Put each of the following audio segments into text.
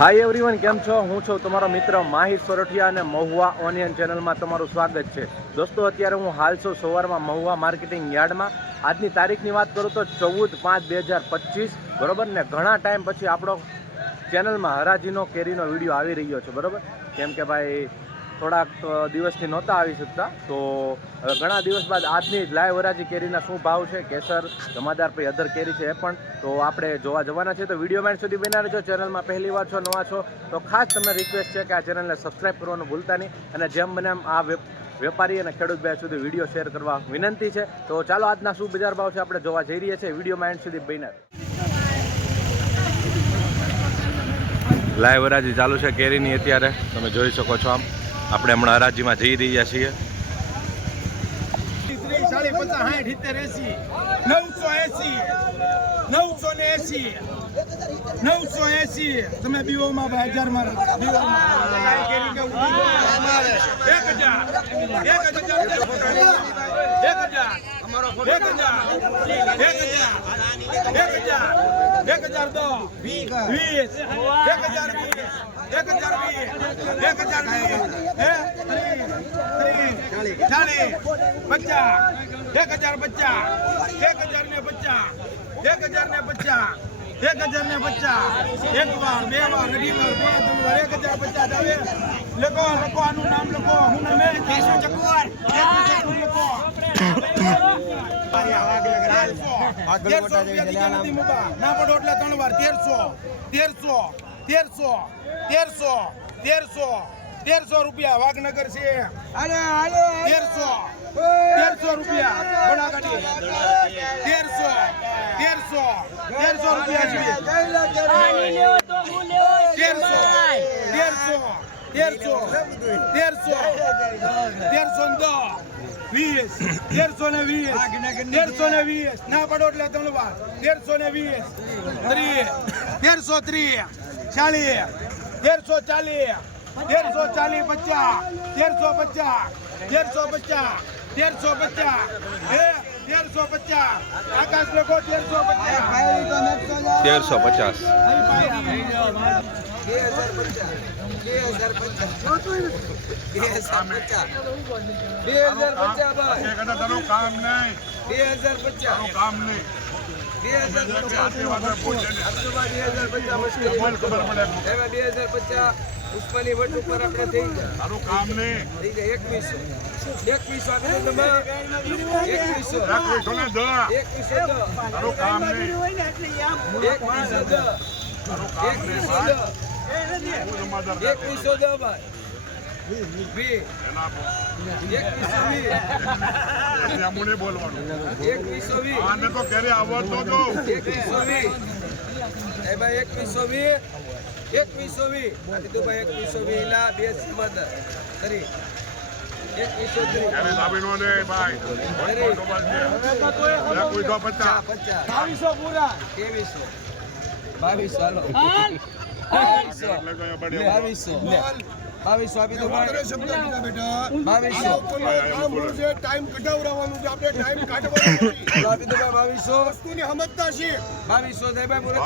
Hi everyone કેમ છો? હું છું તમારો મિત્ર માહિર સોરઠિયા અને મહુવા ઓનિયન ચેનલમાં તમારું સ્વાગત છે. દોસ્તો, અત્યારે હું હાલ છું સવારમાં મહુવા માર્કેટિંગ યાર્ડમાં. આજની તારીખની વાત કરું તો ચૌદ પાંચ બે હજાર પચીસ, બરોબર? ને ઘણા ટાઈમ પછી આપણો ચેનલમાં હરાજીનો કેરીનો વીડિયો આવી રહ્યો છે, બરોબર? કેમ કે ભાઈ થોડાક દિવસથી નહોતા આવી શકતા. તો ઘણા દિવસ બાદ આજની લાઈવ વરાજી કેરીના શું ભાવ છે, કેસર, જમાદાર પછી અધર કેરી છે એ પણ. તો આપણે જોવા જવાના છે તો વીડિયો માઇન્ડ સુધી બના રહેજો. ચેનલમાં પહેલી વાર છો, નવા છો, તો ખાસ તમને રિક્વેસ્ટ છે કે આ ચેનલને સબસ્ક્રાઈબ કરવાનું ભૂલતા નહીં. અને જેમ બને એમ આ વેપારી અને ખેડૂત ભાઈ સુધી વીડિયો શેર કરવા વિનંતી છે. તો ચાલો, આજના શું બજાર ભાવ છે આપણે જોવા જઈ રહ્યા છીએ. વીડિયો માઇન્ડ સુધી બન્યા લાઈવ વરાજી ચાલુ છે કેરીની અત્યારે. તમે જોઈ શકો છો આમ. આપણે હમણાં હરાજીમાં જઈ રહ્યા છીએ નવસો એસી નવસો ને એંસી. નવસો એંસી. તમે બીઓમાં ભાઈ હજાર એક હજાર એક હજાર એક હજાર એક હજાર એક હજાર એક હજાર એક હજાર દો વીસ એક હજાર વીસ એક હજાર વીસ એક હજાર વીસ ચાલીસ પચાસ એક હજાર પચાસ એક હજાર ને પચાસ એક હજાર ને પચાસ એક હજાર ને પચાસ. એક વાર બે વાર અઢી વાર બે ત્રણ વાર એક હજાર પચાસ આવે. લખો લખો આનું નામ લખો. હું નામે કેશવ ચકુર લખો. તેરસો રૂપિયા. ના પડો એટલે ત્રણ વાર. તેરસો તેરસો તેરસો તેરસો તેરસો તેરસો રૂપિયા વાઘનગર છે. તેરસો તેરસો રૂપિયા. બનાગાડી તેરસો તેરસો તેરસો રૂપિયા છે. તેરસો તેરસો તેરસો તેરસો તેરસો દસ, વીસ, તેરસો ને વીસ, તેરસો ને વીસ. ના પડો એટલે વાર. તેરસો ને વીસ, ત્રીસ, તેરસો ત્રીસ, ચાલીસ, તેરસો ચાલીસ તેરસો ચાલીસ પચાસ, તેરસો પચાસ તેરસો પચાસ તેરસો પચાસ. તેરસો પચાસ બે હજાર પચાસ ને. ઉસ્માની વટ ઉપર આપણે થઈ ગયા. તારું કામ ને. થઈ જાય એકવીસો. એકવીસો આપી દો તમે એકવીસો. એકવીસો ને દસ. એકવીસો દો તારું કામ નહીં એકવીસો દો એકવીસો દો એકવીસો દો ભાઈ. એકવીસો વી. એકવીસો વી. એકવીસો વી. એ ભાઈ એકવીસો વી એકવીસો વી આપી ભાઈ. એકવીસો વી લા બે મદર કરી એકવીસો બાવીસો પૂરા. ત્રેવીસો બાવીસો હાલો. બાવીસો. બાવીસો. બાવીસો આપી દો બાવીસો ટાઈમ કઢાવરાવાનું છે આપણે ટાઈમ કાઢવાનો આપી દો ભાઈ બાવીસો. વસ્તુની સમજતા છીએ. બાવીસો દે ભાઈ મુરત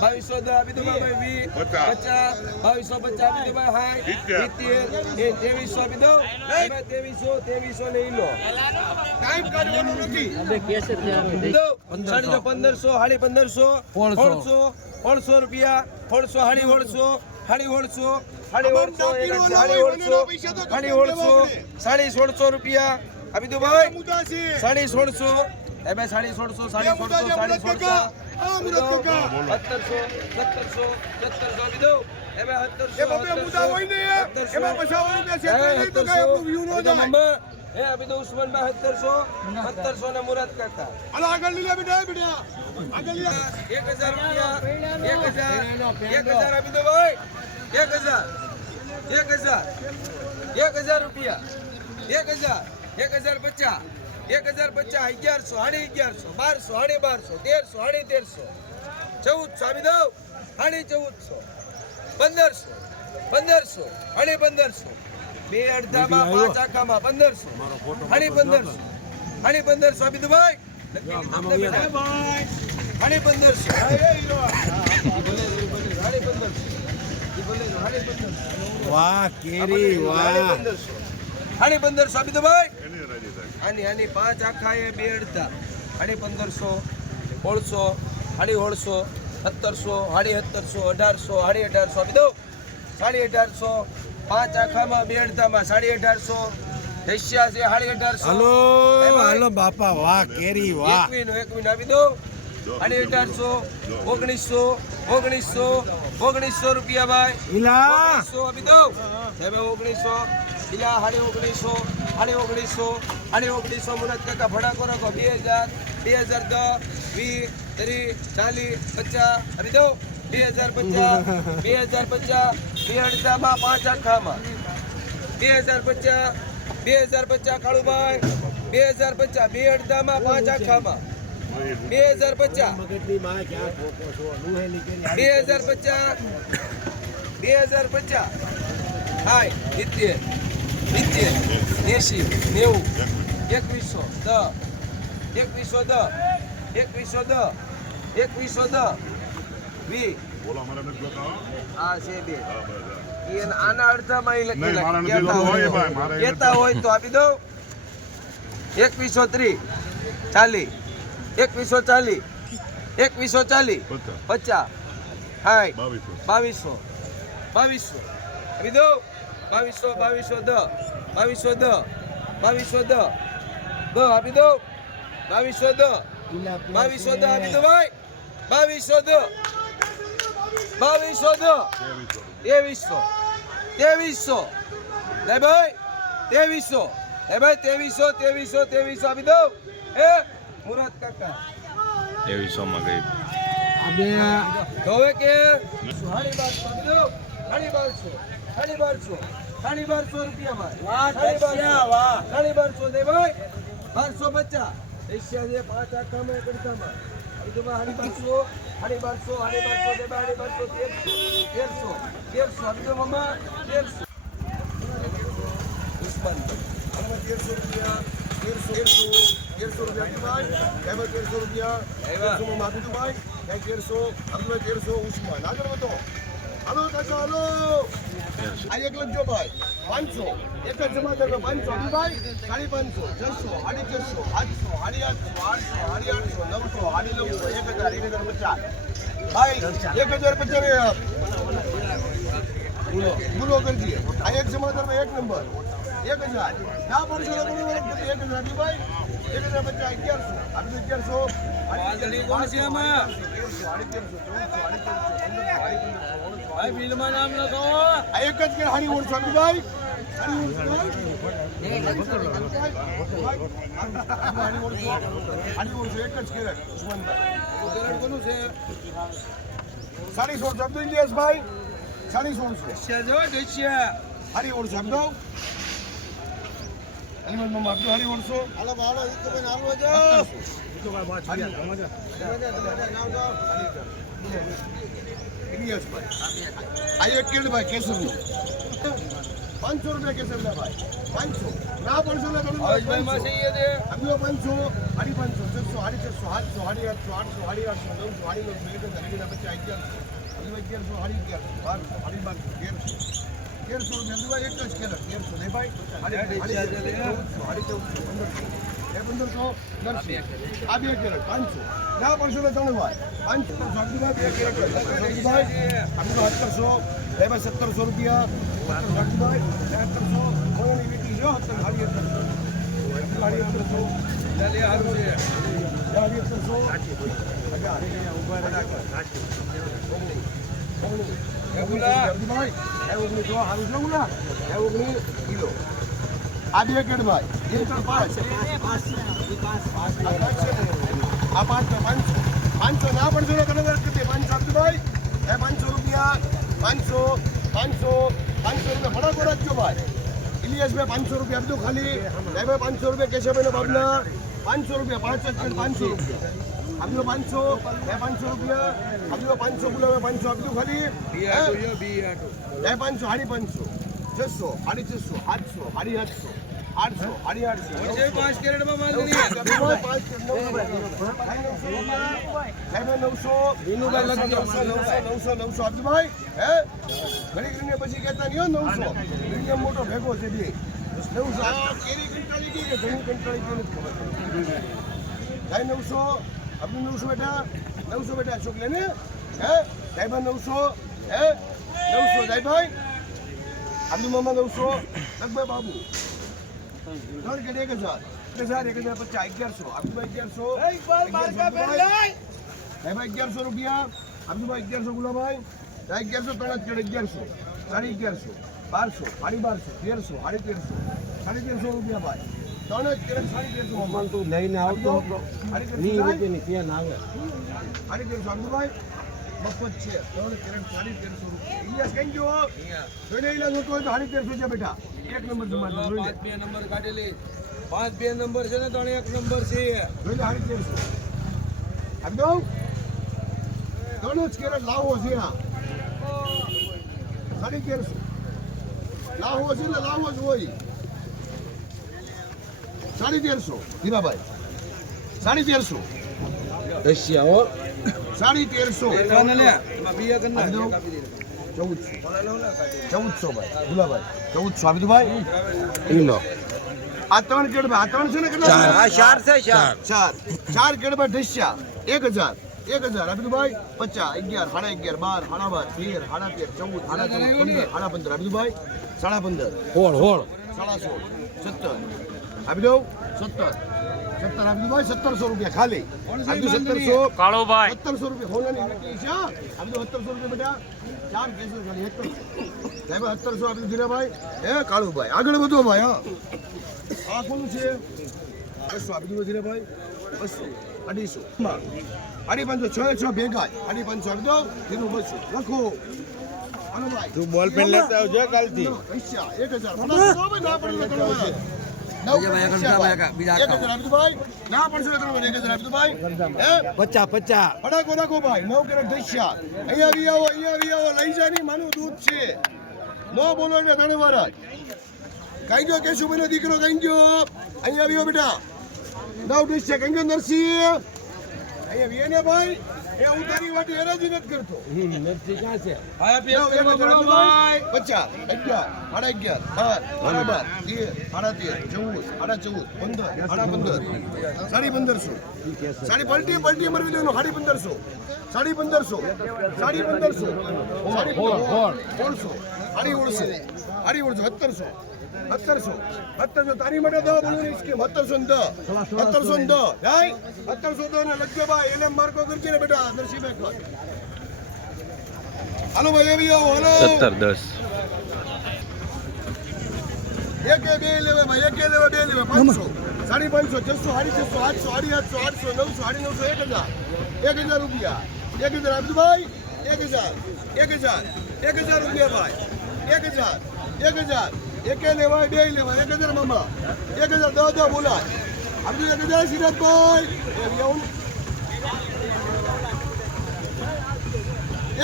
બાવીસો. દો. આપી દો ભાઈ વી. પચાસ. બાવીસો પચાસ આપી દો ભાઈ હાય. સિત્તેર. એ ત્રેવીસો આપી દો. ત્રેવીસો ત્રેવીસો લઈ લો. ટાઈમ કાઢવાનો નથી. પંદરસો સાડી દો પંદરસો હાડી પંદરસો ઓળસો ઓળસો રૂપિયા ઓળસો હાડી ઓળસો હાડી ઓળસો હાડી ઓળસો એક હજાર, હાડી ઓળસો હાડી ઓળસો સાડી સોળસો રૂપિયા. આપી દો ભાઈ? સાડી સોળસો. એ ભાઈ સાડી સોળસો સાડી સોળસો સાડી સોળસો. સત્તરસો સત્તરસો સત્તરસો આપી દો એક હજાર આપી દો ભાઈ. એક હજાર. એક હજાર. એક હજાર રૂપિયા. એક હજાર. એક હજાર પચાસ. એક હજાર પચાસ અગિયારસો સાડી અગિયારસો બારસો સાડી બારસો તેરસો સાડી તેરસો. ચૌદસો આપી દઉં સાડી ચૌદસો. પંદરસો પંદરસો સાડી પંદરસો. બે અડધામાં પાંચ આખામાં પંદરસો. સાડી પંદરસો. સાડી પંદરસો આપી દઉં ભાઈ. સાડી પંદરસો. સાડી પંદરસો. વાહ કેરી વાહ. સાડી પંદરસો આપી દો ભાઈ આની આની પાંચ આખા એ બે અડધા સાડી પંદરસો ઓળસો સાડી ઓળસો સત્તરસો સાડી સત્તરસો અઢારસો સાડી અઢારસો. આપી દો સાડી અઢારસો પાંચ આખામાં બે અડધામાં સાડી અઢારસો એશિયા છે સાડી અઢારસો. હાલો હાલો બાપા વાહ કેરી વાહ. એકવીસ નો એકવીસ આપી દો અઢારસો ઓગણીસો ઓગણીસો ઓગણીસો રૂપિયા ભાઈ. ઓગણીસો આપી દઉં? સાહેબ ઓગણીસો. ઇલા સાડી ઓગણીસો સાડી ઓગણીસો સાડી ઓગણીસો. મુરત કાકા ભડાકો રાખો. બે હજાર બે હજાર દસ વીસ ત્રીસ ચાલીસ પચાસ. આપી દઉં? બે હજાર પચાસ બે હજાર પચાસ બે અડધામાં પાંચ આખામાં. બે હજાર પચાસ બે હજાર પચાસ કાળુભાઈ બે હજાર પચાસ બે અડધામાં પાંચ આખામાં. બે હજાર પચાસ. બે હજાર પચાસ. બે હજાર પચાસ. હાય સિત્તેર. સિત્તેર. એંશી. નેવું. એકવીસો દસ. એકવીસો દસ. એકવીસો દસ. એકવીસો દસ. જોતા આ છે બે. આના અડધામાં ઈ લખી નહીં, લખી. કહેતા હોય હોય ભાઈ, મારે તો. કહેતા હોય તો આપી દઉં. એકવીસો ત્રીસ. ચાલીસ એકવીસો ચાલીસ. એકવીસો ચાલીસ. પચાસ. હાય. બાવીસો. બાવીસો. દો બાવીસો બાવીસો દ. બાવીસો દ. બાવીસો દ. દ આપી દો બાવીસો દ. બાવીસો દ આપી દો ભાઈ. બાવીસો દ. બાવીસો દ. ત્રેવીસો. ત્રેવીસો. લે ભાઈ. ત્રેવીસો. લે ભાઈ ત્રેવીસો ત્રેવીસો ત્રેવીસો આપી દો એ મુરાદ કાકા. ત્રેવીસોમાં ગઈ. હવે કે સાડી બારસો દો સાડી બારસો રૂપિયામાં સાડી બારસો દે ભાઈ. બારસો પચાસ. એશિયા છે પાંચ આખામાં દો ભાઈ સાડી બારસો સાડી બારસો સાડી બારસો દે સાડી બારસો તેરસો તેરસો તેરસો દો મમ્મા તેરસો. ઉસ્માન તેરસો રૂપિયા તેરસો. તેરસો તેરસો રૂપિયા એમાં તેરસો રૂપિયા આવ્યા. તેરસો માં આપી દો ભાઈ. ક્યાંય તેરસો આપણે તેરસો ઉસ્માન આગળ વધો હાલો કાકા હાલો. આ એક લખજો ભાઈ. પાંચસો. એક જ જમાદારમાં પાંચસો. આપી ભાઈ સાડી પાંચસો છસો સાડી છસો આઠસો સાડી આઠસો આઠસો સાડી આઠસો નવસો સાડી નવસો એક હજાર એક હજાર પચાસ. ભાઈ એક હજાર પચાસ બોલો બોલો કરજે. આ એક જમાદારમાં એક નંબર. એક હજાર. ના પડશે એક હજાર. ભાઈ. એક હજાર પચાસ અગિયારસો આપી અગિયારસો? ભાઈ એક જ કે ઓળખો આપી ભાઈ સાડી સોળસો દો ઇલિયાસભાઈ સાડી સોળસો હારી ઓળખો આપી દો અલીમલ મામા હારી ઓળખો હાલો હાલો એક તો ભાઈ નામ જો ઇલિયાસભાઈ આ એક હારી ભાઈ કેસરનું પાંચસો રૂપિયા કેસરના ભાઈ પાંચસો ના પડશો ને અગલો પાંચસો સાડી પાંચસો છસો સાડી છસો સાતસો સાડી આઠસો આઠસો સાડી આઠસો નવસો સાડી નવસો એક હજાર અગિયાર પચાસ અગિયારસો અગલો અગિયારસો સાડી અગિયારસો બારસો સાડી બારસો તેરસો તેરસો રૂપિયા એક જ કેરળ તેરસો ને ભાઈ? એ પંદરસો. આ બે કેરળ પાંચસો. ના પડશો ને ત્રણ ભાઈ પાંચસો બે કેરળ સાડીભાઈ આપણી સત્તરસો. એ ભાઈ સત્તરસો રૂપિયા. સાડીભાઈ સત્તરસો. કોઈની વીટી જો સત્તર સાડી સત્તરસો સાડી સત્તરસો ચાલે સાડી સત્તરસો રઘુલા આ બે ગઢ ભાઈ એક તો પાંચ આ પાંચ તો પાંચસો પાંચસો ના પડશે ને તમે કેટલી પાંચસો આપજો ભાઈ એ પાંચસો રૂપિયા પાંચસો પાંચસો પાંચસો રૂપિયા ભડાકો રાખજો ભાઈ. ઇલિયાસભાઈ પાંચસો રૂપિયા આપજો ખાલી ભાઈ પાંચસો રૂપિયા કેશવભાઈ બાબના પાંચસો રૂપિયા પાંચ પાંચસો રૂપિયા. આપજો પાંચસો બે પાંચસો રૂપિયા. આપજો પાંચસો બોલાવે પાંચસો. આપજો ખાલી બી પાંચસો સાડી પાંચસો. છસો સાડી છસો આઠસો સાડી આઠસો આઠસો સાડી આઠસો. નવસો નવસો નવસો નવસો આપજો ભાઈ હે? ઘડી કરીને પછી કહેતા નહીં નવસો. પ્રીમિયમ મોટો ભેગો છે બે. નવસો. કેરી કે ઘણી કંટાળી ગઈ નથી ખબર ભાઈ નવસો આપણું નવસો બેટા નવસો બેટા અશોક લે ને હે સાહેબા નવસો હે નવસો સાહેબાઈ આપણું મામા નવસો લગભગ બાબુ ત્રણ કે એક હજાર એક હજાર એક હજાર પચાસ અગિયારસો આપણું અગિયારસો સાહેબ અગિયારસો રૂપિયા અબ્દુભાઈ અગિયારસો ગુલાભાઈ અગિયારસો ત્રણ જ અગિયારસો સાડી અગિયારસો બારસો સાડી બારસો તેરસો સાડી તેરસો સાડી તેરસો રૂપિયા ભાઈ મમ્મા તું લઈને આવતો સાડી તેરસો ની થાય? આવે મફત છે ત્રણ કેરેટ સાડી જોઈને એક નંબર તમારે કાઢેલી પાંચ બે નંબર છે ને ત્રણ એક નંબર છે જોઈ લે સાડી તેરસો અબ્દુ ત્રણ જ કેરેટ લાવો છે આ છે ને લાવો જ હોય સાડી તેરસો. હીરાભાઈ સાડી તેરસો. સાડી તેરસો. ચૌદસો. ચૌદસો ભાઈ ગુલાભાઈ ચૌદસો. આપી ભાઈ? આ ત્રણ કેડમાં આ ત્રણ છે ને કેટલા ચાર. છે ચાર. ચાર. ઢસ્યા. એક હજાર. એક હજાર. આપી પચાસ. અગિયાર. સાડા અગિયાર. બાર. સાડા બાર. તેર. સાડા તેર. ચૌદ. સાડા ચૌદ. પંદર. સાડા પંદર. આપી સાડા પંદર. હોળ હોળ. સાડા સોળ. સત્તર. આપી દઉં સત્તર. સત્તર આપી દઉં ભાઈ? સત્તરસો રૂપિયા ખાલી. આપી દઉં સત્તરસો? કાળોભાઈ. સત્તરસો રૂપિયા હોનાની વીટી છે? આપી દો સત્તરસો રૂપિયા બેટા? ચાર કેસો ખાલી એક સાહેબ સત્તરસો આપી દીધા ભાઈ. હે કાળુભાઈ? આગળ વધો ભાઈ હા? આ કોનું છે? બસો આપી દીધો ધીરાભાઈ બસો. અઢીસો. અઢી પાંચસો છ છ ભેગા. અઢી પાંચસો આપી દો. ધીરું બસો. લખો. ભાઈ. તું બોલ પેન લેતા આવજે કાલથી. પૈસા. એક હજાર. ભાઈ, ના પડે ના પચા પચા ફટાકો રાખો ભાઈ. નવ કેરેટ દસ્યા અહીંયા આવી આવો અહીંયા આવી આવો. લઈ જાની માનું દૂધ છે. નો બોલો એટલે ત્રણ વાર કઈ ગયો કેશુ દીકરો કઈ ગયો અહીંયા આવ્યો બેટા. નવ દસ્યા કઈ ગયો નરસિંહ. અહીંયા વીએ ને ભાઈ. એ હું તારી વાટી એનર્જી નથી કરતો. નથી ક્યાં છે? હા પી એમ એનો બરાબર 50 11 11 12 બરાબર 13 14 14 15 15 સાડી 1500 સાડી પલટી પલટી મરવી દેનો સાડી 1500 સાડી 1500 સાડી 1500 સાડી 1500 અઢીઓળસો અઢીઓળસો સત્તરસો. સત્તરસો. સત્તરસો. તારી માટે દવા બોલવાની સ્કીમ સત્તરસો ને દસ સત્તરસો ને દસ જાય. સત્તરસો દસ ને લખજો ભાઈ. એને માર્કો કરજે ને બેટા. નરસિંહભાઈ હાલો ભાઈ આવી આવો. હાલો. સત્તર દસ. એક બે લેવે ભાઈ. એક લેવે બે લેવે પાંચસો. સાડી પાંચસો. છસો સાડી છસો આઠસો સાડી આઠસો આઠસો નવસો સાડી નવસો એક હજાર. એક હજાર રૂપિયા. એક હજાર. આપજો એક હજાર. એક હજાર. એક હજાર રૂપિયા ભાઈ. એક હજાર એક હજાર, એકે લેવાય, બે લેવાય, એક હજાર મામા, એક હજાર દસ દસ બોલાય આપણે એક હજાર સિરાજભાઈ.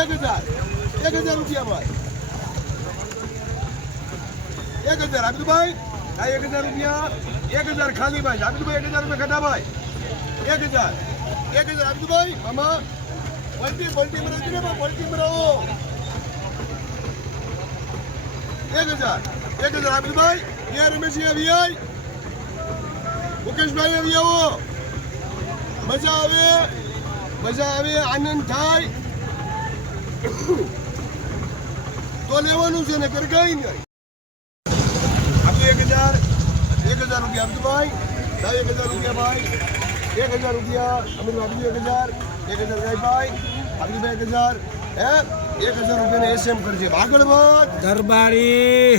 એક હજાર એક હજાર રૂપિયા ભાઈ. એક હજાર આબિદભાઈ હા એક હજાર રૂપિયા. એક હજાર ખાલી ભાઈ. આબિદભાઈ એક હજાર રૂપિયા ખાતા ભાઈ. એક હજાર એક હજાર આબિદભાઈ મામા. પલટી પલટી મરાવતી ને મરાવો. એક હજાર. એક હજાર આપી દો ભાઈ ક્યાં રમેશજી આવી આય મુકેશભાઈ આવી આવો મજા આવે? મજા આવે, આનંદ થાય. તો લેવાનું છે ને કર કઈ નહીં. આપી એક હજાર એક હજાર રૂપિયા આપજો ભાઈ સાહેબ એક હજાર રૂપિયા ભાઈ. એક હજાર રૂપિયા અમે આપી એક હજાર. એક હજાર ભાઈ ભાઈ આપી ભાઈ એક હજાર. હે? એક હજાર રૂપિયાને એસએમ કરજે. આગળ વધ દરબારી.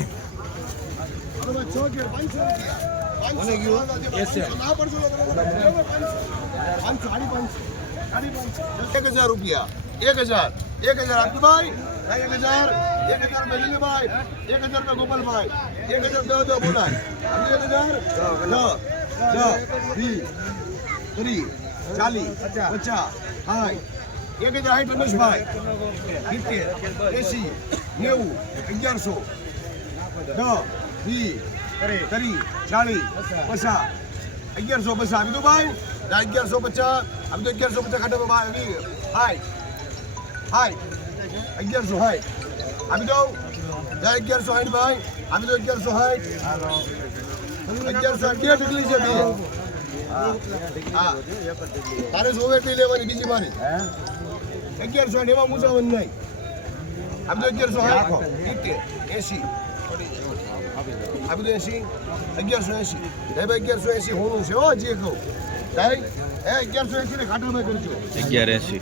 એક હજાર રૂપિયા. એક હજાર. એક હજાર આપજો ભાઈ ભાઈ એક હજાર. એક હજાર રૂપિયા લીલીભાઈ. એક હજાર રૂપિયા ગોપાલભાઈ. એક હજાર દો દસ બોલાય. એક હજાર? ચાલીસ. પચાસ. સાઠ એક હજાર સાઠ રમેશભાઈ સિત્તેર એસી નેવું અગિયારસો દસ વીસ ત્રીસ ચાલીસ પચાસ અગિયારસો પચાસ આપી દો ભાઈ ના અગિયારસો પચાસ આપી દો અગિયારસો પચાસ ખાટો હાય હાય અગિયારસો હાય આપી દઉં જા અગિયારસો સાઠ ભાઈ આપી દો અગિયારસો સાઠ અગિયારસો સાઠ બે ઢગલી છે બે હા તારે જોવે એટલી લેવાની બીજી મારી અગિયારસો સાઠ એમાં મુસાવન નહીં. આપી દો અગિયારસો સાઠ સિત્તેર એસી. આ બધું એસી અગિયારસો એસી. સાહેબ અગિયારસો એસી હોનું છે હો જે કહું. સાહેબ એ અગિયારસો એસી ને ખાટામાં કરજો. અગિયાર એંસી.